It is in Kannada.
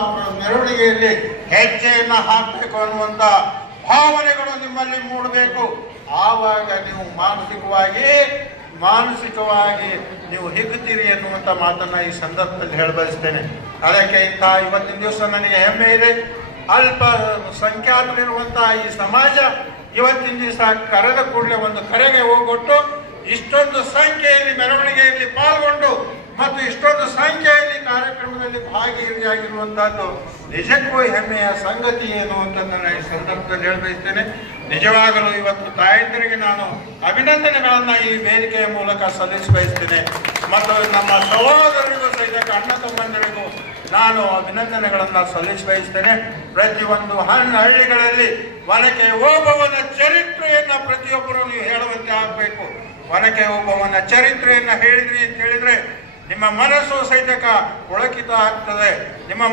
ಅವರ ಮೆರವಣಿಗೆಯಲ್ಲಿ ಹೆಜ್ಜೆಯನ್ನು ಹಾಕಬೇಕು ಅನ್ನುವಂತ ಭಾವನೆಗಳು ನಿಮ್ಮಲ್ಲಿ ಮೂಡಬೇಕು. ಆವಾಗ ನೀವು ಮಾನಸಿಕವಾಗಿ ನೀವು ಹಿಗ್ಗುತ್ತೀರಿ ಎನ್ನುವಂತ ಮಾತನ್ನ ಈ ಸಂದರ್ಭದಲ್ಲಿ ಹೇಳಬಯಸ್ತೇನೆ. ಅದಕ್ಕೆ ಇವತ್ತಿನ ದಿವಸ ನನಗೆ ಹೆಮ್ಮೆ ಇದೆ. ಅಲ್ಪ ಸಂಖ್ಯಾತರಿರುವಂತಹ ಈ ಸಮಾಜ ಇವತ್ತಿನ ದಿವಸ ಕರೆದ ಕೂಡಲೇ ಒಂದು ಕರೆಗೆ ಹೋಗೊಟ್ಟು ಇಷ್ಟೊಂದು ಸಂಖ್ಯೆಯಲ್ಲಿ ಮೆರವಣಿಗೆಯಲ್ಲಿ ಪಾಲ್ಗೊಂಡು ಮತ್ತು ಇಷ್ಟೊಂದು ಸಂಖ್ಯೆಯಲ್ಲಿ ಕಾರ್ಯಕ್ರಮದಲ್ಲಿ ಭಾಗಿಯಾಗಿರುವಂತಹದ್ದು ನಿಜಕ್ಕೂ ಹೆಮ್ಮೆಯ ಸಂಗತಿ ಏನು ಅಂತ ನಾನು ಈ ಸಂದರ್ಭದಲ್ಲಿ ಹೇಳಬಯಸ್ತೇನೆ. ನಿಜವಾಗಲೂ ಇವತ್ತು ತಾಯಂದಿರಿಗೆ ನಾನು ಅಭಿನಂದನೆಗಳನ್ನ ಈ ವೇದಿಕೆಯ ಮೂಲಕ ಸಲ್ಲಿಸಬಯಸ್ತೇನೆ ಮತ್ತು ನಮ್ಮ ಸಹೋದರರಿಗೂ ಸಹಿತ ಅಣ್ಣ ತಮ್ಮಂದಿರಿಗೂ ನಾನು ಅಭಿನಂದನೆಗಳನ್ನ ಸಲ್ಲಿಸಬಯಸ್ತೇನೆ. ಪ್ರತಿಯೊಂದು ಹಳ್ಳಿಗಳಲ್ಲಿ ಒನಕೆ ಓಬವ್ವನ ಚರಿತ್ರೆಯನ್ನ ಪ್ರತಿಯೊಬ್ಬರು ನೀವು ಹೇಳುವಂತೆ ಆಗಬೇಕು. ಒನಕೆ ಓಬವ್ವನ ಚರಿತ್ರೆಯನ್ನ ಹೇಳಿದ್ರಿ ಅಂತ ಹೇಳಿದ್ರೆ ನಿಮ್ಮ ಮನಸ್ಸು ಸಹಿತ ಪುಳಕಿತ ಆಗ್ತದೆ. ನಿಮ್ಮ